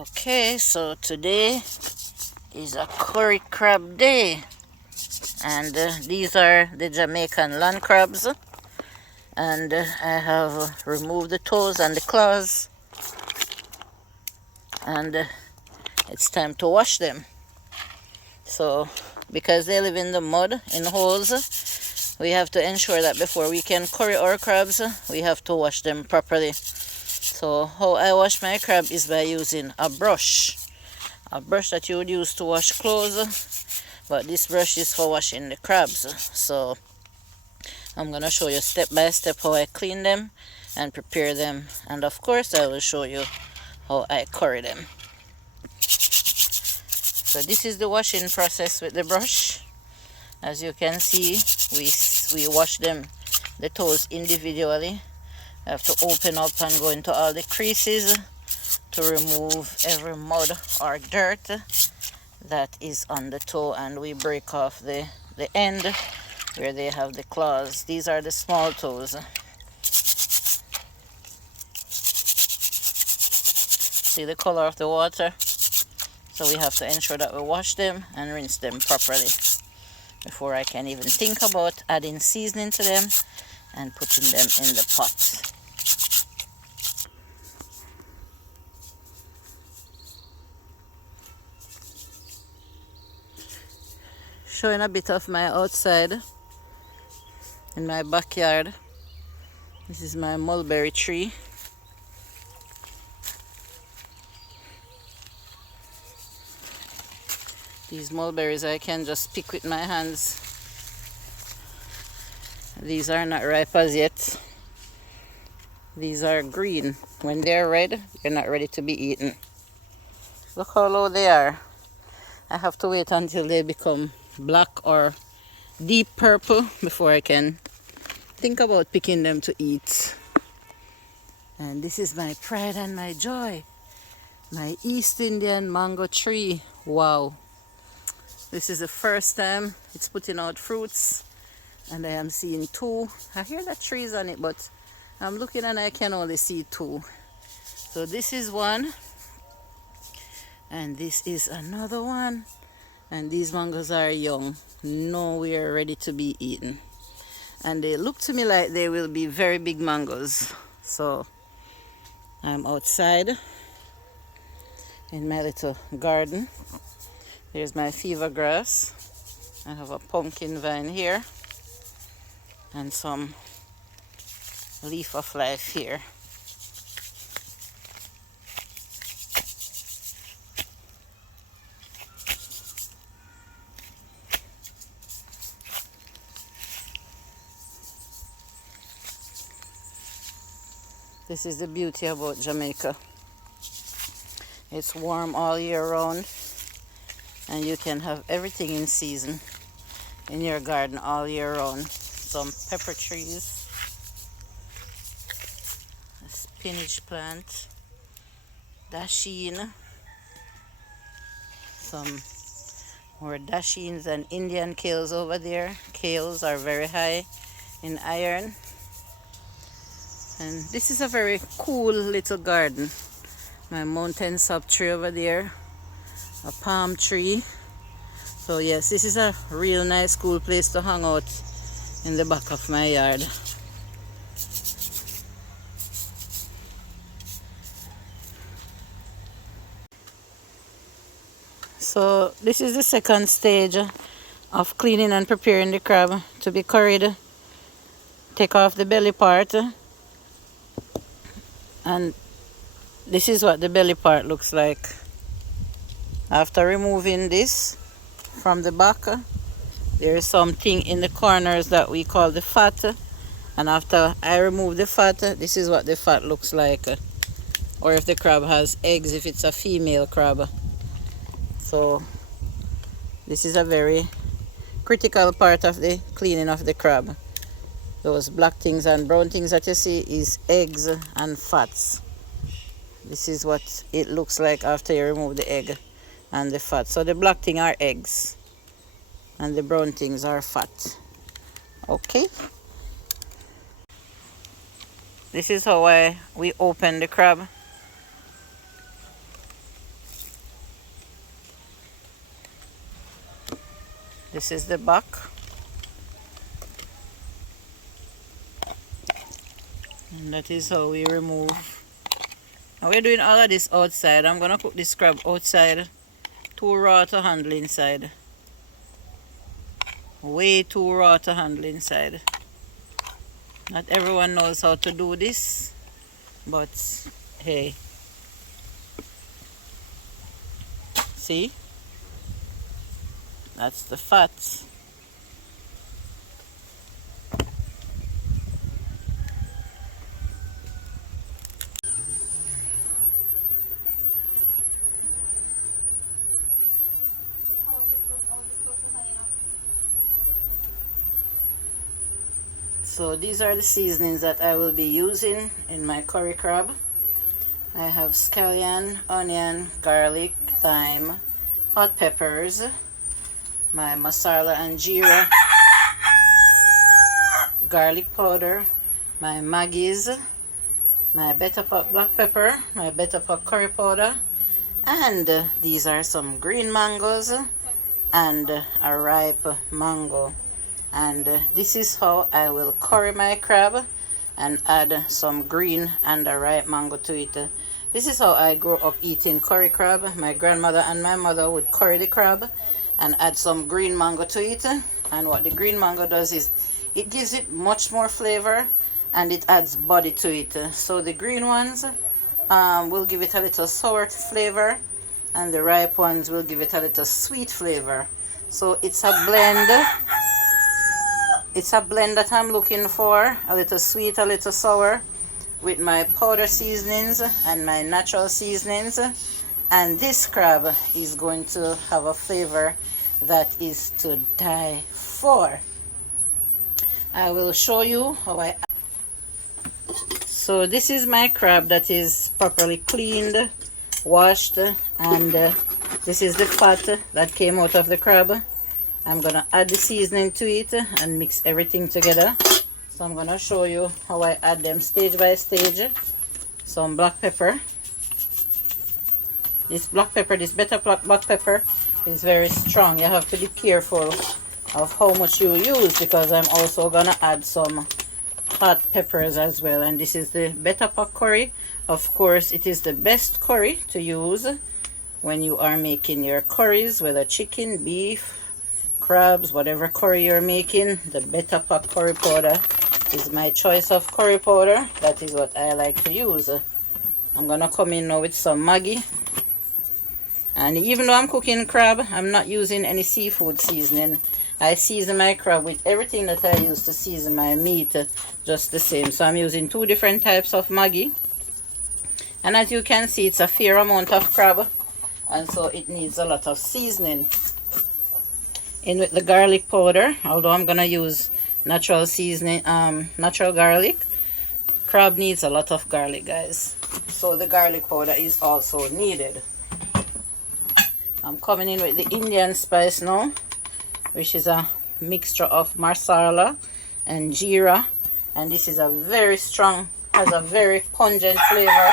Okay, so today is a curry crab day, and these are the Jamaican land crabs, and I have removed the toes and the claws, and it's time to wash them. So because they live in the mud, in holes, we have to ensure that before we can curry our crabs, we have to wash them properly. So how I wash my crab is by using a brush that you would use to wash clothes, but this brush is for washing the crabs. So I'm gonna show you step by step how I clean them and prepare them, and of course I will show you how I curry them. So this is the washing process with the brush. As you can see, we wash them, the toes, individually. I have to open up and go into all the creases to remove every mud or dirt that is on the toe, and we break off the end where they have the claws. These are the small toes. See the color of the water? So we have to ensure that we wash them and rinse them properly before I can even think about adding seasoning to them and putting them in the pot. Showing a bit of my outside in my backyard. This is my mulberry tree. These mulberries I can just pick with my hands. These are not ripe as yet. These are green. When they're red, they're not ready to be eaten. Look how low they are. I have to wait until they become black or deep purple before I can think about picking them to eat. And this is my pride and my joy, my East Indian mango tree. Wow, this is the first time it's putting out fruits, and I am seeing two. I hear that trees on it, but I'm looking and I can only see two. So this is one, and this is another one. And these mangoes are young, nowhere ready to be eaten. And they look to me like they will be very big mangoes. So I'm outside in my little garden. There's my fever grass. I have a pumpkin vine here and some leaf of life here. This is the beauty about Jamaica. It's warm all year round, and you can have everything in season in your garden all year round. Some pepper trees, a spinach plant, dasheen, some more dasheens and Indian kales over there. Kales are very high in iron. And this is a very cool little garden. My mountain sap tree over there, a palm tree. So yes, this is a real nice cool place to hang out in the back of my yard. So this is the second stage of cleaning and preparing the crab to be curried. Take off the belly part, and this is what the belly part looks like. After removing this from the back, there is something in the corners that we call the fat, and after I remove the fat, this is what the fat looks like. Or if the crab has eggs, if it's a female crab. So this is a very critical part of the cleaning of the crab. Those black things and brown things that you see is eggs and fats. This is what it looks like after you remove the egg and the fat. So the black thing are eggs and the brown things are fat. Okay, this is how we open the crab. This is the back. And that is how we remove. Now we're doing all of this outside. I'm gonna cook this crab outside. Too raw to handle inside. Way too raw to handle inside. Not everyone knows how to do this, but hey. See? That's the fat. So these are the seasonings that I will be using in my curry crab. I have scallion, onion, garlic, thyme, hot peppers, my masala and jeera, garlic powder, my Maggi's, my better pot black pepper, my better pot curry powder, and these are some green mangoes and a ripe mango. And this is how I will curry my crab and add some green and a ripe mango to it. This is how I grew up eating curry crab. My grandmother and my mother would curry the crab and add some green mango to it. And what the green mango does is it gives it much more flavor and it adds body to it. So the green ones will give it a little sour flavor, and the ripe ones will give it a little sweet flavor. So it's a blend. It's a blend that I'm looking for, a little sweet, a little sour, with my powder seasonings and my natural seasonings. And this crab is going to have a flavor that is to die for. I will show you how I... So this is my crab that is properly cleaned, washed, and this is the fat that came out of the crab. I'm gonna add the seasoning to it and mix everything together. So I'm gonna show you how I add them stage by stage. Some black pepper. This black pepper, this better black pepper is very strong. You have to be careful of how much you use, because I'm also gonna add some hot peppers as well. And this is the better pot curry. Of course, it is the best curry to use when you are making your curries, whether chicken, beef, crabs, whatever curry you're making. The better pot curry powder is my choice of curry powder. That is what I like to use. I'm gonna come in now with some Maggi. And even though I'm cooking crab, I'm not using any seafood seasoning. I season my crab with everything that I use to season my meat, just the same. So I'm using 2 different types of Maggi. And as you can see, it's a fair amount of crab, and so it needs a lot of seasoning. In with the garlic powder, although I'm gonna use natural seasoning, natural garlic. Crab needs a lot of garlic, guys, so the garlic powder is also needed. I'm coming in with the Indian spice now, which is a mixture of masala and jeera, and this is a very strong, has a very pungent flavor.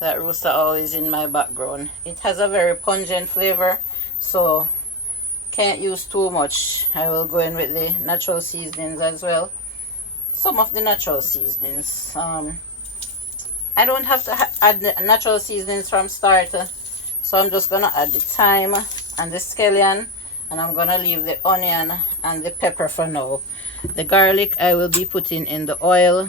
That rooster always in my background. It has a very pungent flavor, so can't use too much. I will go in with the natural seasonings as well. Some of the natural seasonings. I don't have to add the natural seasonings from start, so I'm just gonna add the thyme and the scallion, and I'm gonna leave the onion and the pepper for now. The garlic I will be putting in the oil,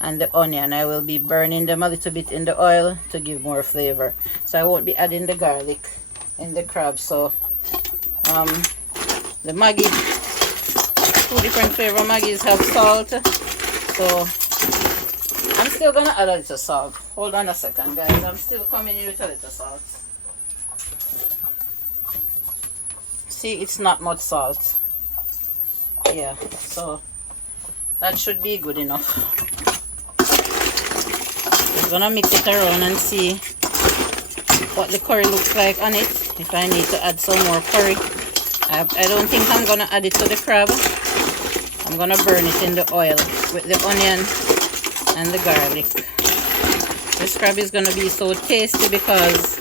and the onion I will be burning them a little bit in the oil to give more flavor. So I won't be adding the garlic in the crab. So the Maggi, 2 different flavor Maggi's have salt, so I'm still gonna add a little salt. Hold on a second, guys, I'm still coming in with a little salt. See, it's not much salt. Yeah, so that should be good enough. I'm gonna mix it around and see what the curry looks like on it, if I need to add some more curry. I don't think I'm gonna add it to the crab. I'm gonna burn it in the oil with the onion and the garlic. This crab is gonna be so tasty because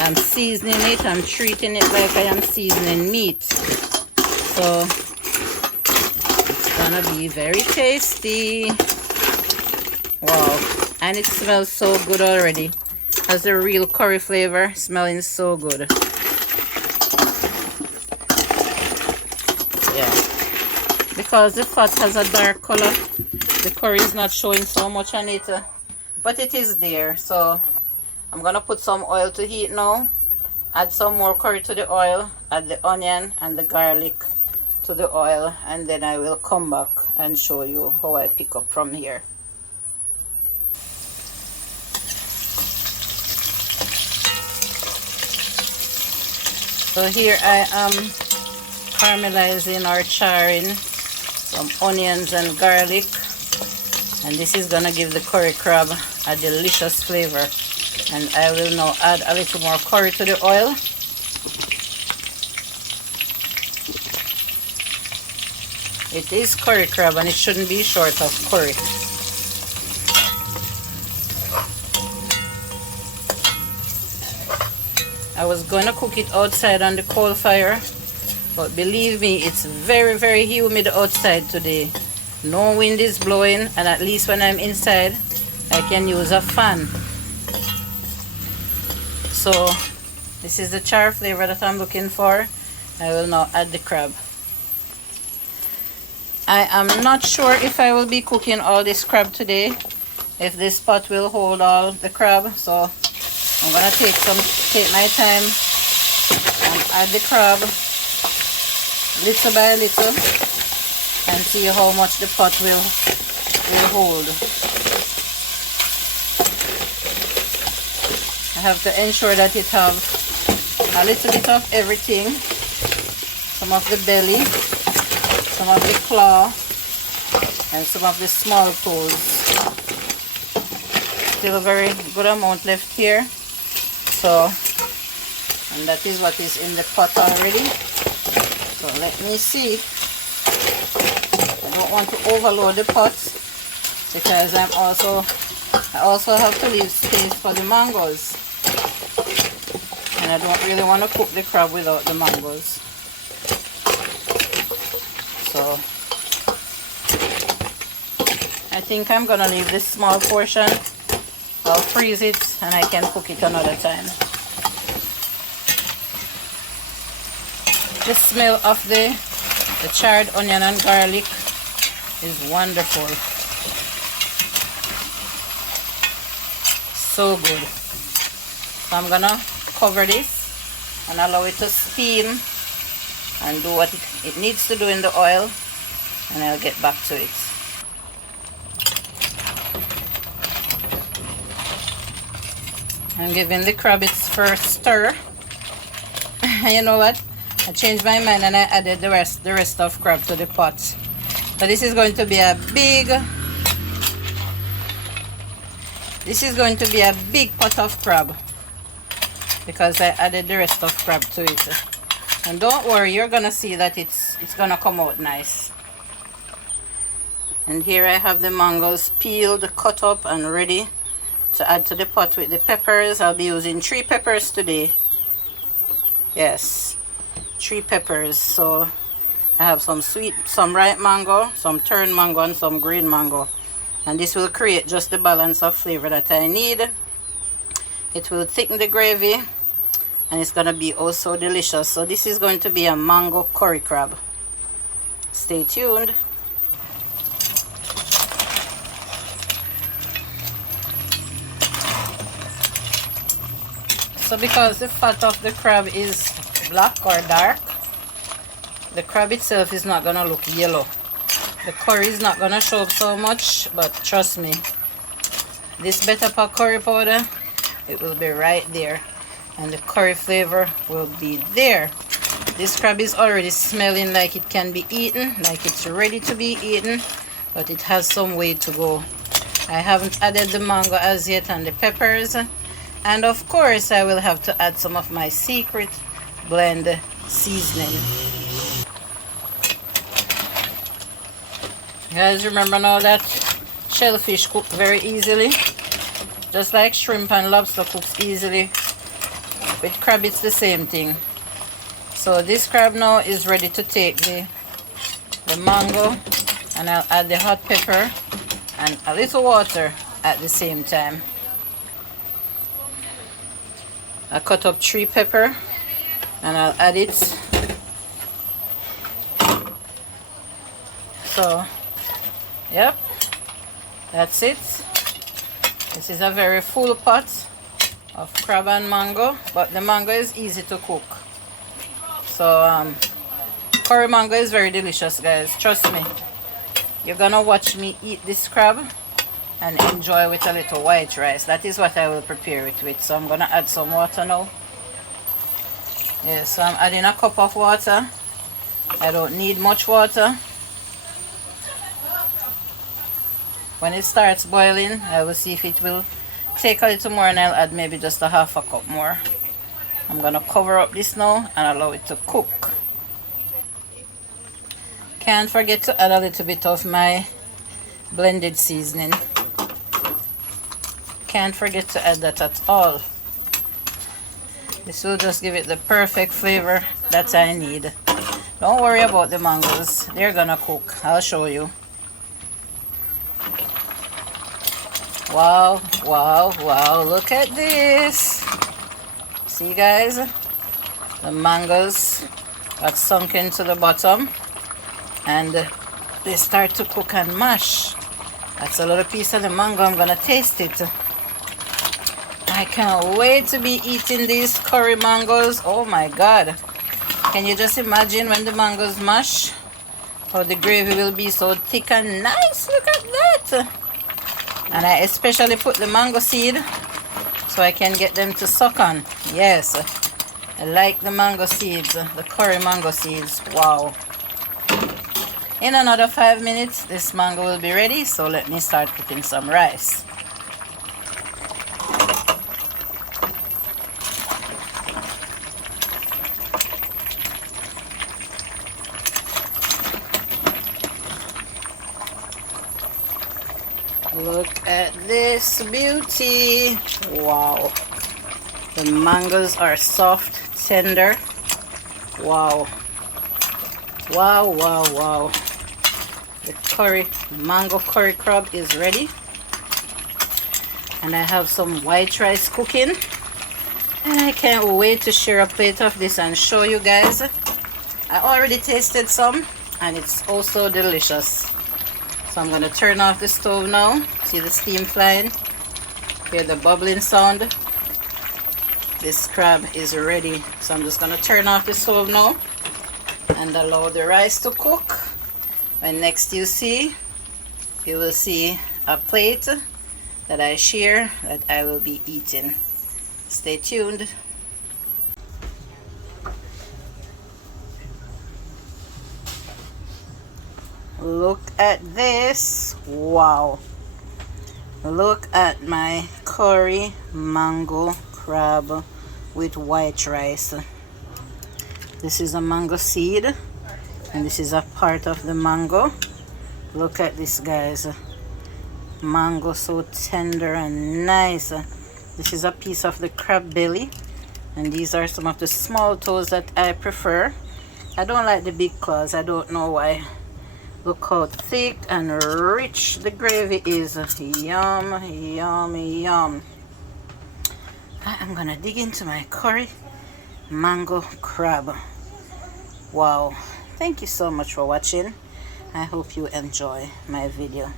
I'm seasoning it. I'm treating it like I am seasoning meat. So it's gonna be very tasty. Wow. And it smells so good already. Has a real curry flavor. Smelling so good. Yeah. Because the fat has a dark color, the curry is not showing so much on it. But it is there. So I'm gonna put some oil to heat now. Add some more curry to the oil. Add the onion and the garlic to the oil. And then I will come back and show you how I pick up from here. So here I am caramelizing or charring some onions and garlic, and this is gonna give the curry crab a delicious flavor. And I will now add a little more curry to the oil. It is curry crab and it shouldn't be short of curry. I was gonna cook it outside on the coal fire, but believe me, it's very humid outside today. No wind is blowing, and at least when I'm inside I can use a fan. So this is the char flavor that I'm looking for. I will now add the crab. I am not sure if I will be cooking all this crab today, if this pot will hold all the crab, so I'm gonna take my time and add the crab little by little and see how much the pot will hold. I have to ensure that it have a little bit of everything, some of the belly, some of the claw, and some of the small toes. Still a very good amount left here. So, and that is what is in the pot already. So let me see. I don't want to overload the pot because I also have to leave space for the mangoes. And I don't really want to cook the crab without the mangoes. So I think I'm gonna leave this small portion. I'll freeze it and I can cook it another time. The smell of the charred onion and garlic is wonderful. So good. So I'm gonna cover this and allow it to steam and do what it needs to do in the oil, and I'll get back to it. I'm giving the crab its first stir. You know what? I changed my mind and I added the rest of crab to the pot. So this is going to be a big pot of crab because I added the rest of crab to it. And don't worry, you're gonna see that it's gonna come out nice. And here I have the mangoes peeled, cut up and ready to add to the pot with the peppers. I'll be using 3 peppers today. Yes, 3 peppers. So I have some sweet, some ripe mango, some turned mango and some green mango. And this will create just the balance of flavor that I need. It will thicken the gravy and it's gonna be oh so delicious. So this is going to be a mango curry crab. Stay tuned. So because the fat of the crab is black or dark, the crab itself is not gonna look yellow. The curry is not gonna show up so much, but trust me, this better pack curry powder, it will be right there and the curry flavor will be there. This crab is already smelling like it can be eaten, like it's ready to be eaten, but it has some way to go. I haven't added the mango as yet and the peppers. And of course, I will have to add some of my secret blend seasoning. You guys remember now that shellfish cook very easily, just like shrimp and lobster cooks easily. With crab it's the same thing. So this crab now is ready to take the mango, and I'll add the hot pepper and a little water at the same time. I cut up 3 pepper and I'll add it. So yep, that's it. This is a very full pot of crab and mango, but the mango is easy to cook. So curry mango is very delicious, guys. Trust me. You're gonna watch me eat this crab and enjoy with a little white rice. That is what I will prepare it with. So I'm gonna add some water now. Yeah, so I'm adding a cup of water. I don't need much water. When it starts boiling, I will see if it will take a little more, and I'll add maybe just a half a cup more. I'm gonna cover up this now and allow it to cook. Can't forget to add a little bit of my blended seasoning. Can't forget to add that at all. This will just give it the perfect flavor that I need. Don't worry about the mangoes. They're gonna cook. I'll show you. Wow, wow, wow. Look at this. See, guys? The mangoes got sunk into the bottom and they start to cook and mash. That's a little piece of the mango. I'm gonna taste it. I can't wait to be eating these curry mangoes. Oh my god. Can you just imagine when the mangoes mash? How the gravy will be so thick and nice. Look at that. And I especially put the mango seed so I can get them to suck on. Yes. I like the mango seeds, the curry mango seeds. Wow. In another 5 minutes, this mango will be ready. So let me start cooking some rice. Look at this beauty. Wow. The mangoes are soft, tender. Wow. Wow, wow, wow. The mango curry crab is ready. And I have some white rice cooking. And I can't wait to share a plate of this and show you guys. I already tasted some and it's also delicious. So I'm going to turn off the stove now. See the steam flying? Hear the bubbling sound? This crab is ready. So I'm just going to turn off the stove now and allow the rice to cook. When next you will see a plate that I share that I will be eating. Stay tuned. Look at this. Wow. Look at my curry mango crab with white rice. This is a mango seed and this is a part of the mango. Look at this, guys. Mango so tender and nice. This is a piece of the crab belly and these are some of the small toes that I prefer. I don't like the big claws. I don't know why. Look how thick and rich the gravy is. Yum, yum, yum. I'm gonna dig into my curry mango crab. Wow. Thank you so much for watching. I hope you enjoy my video.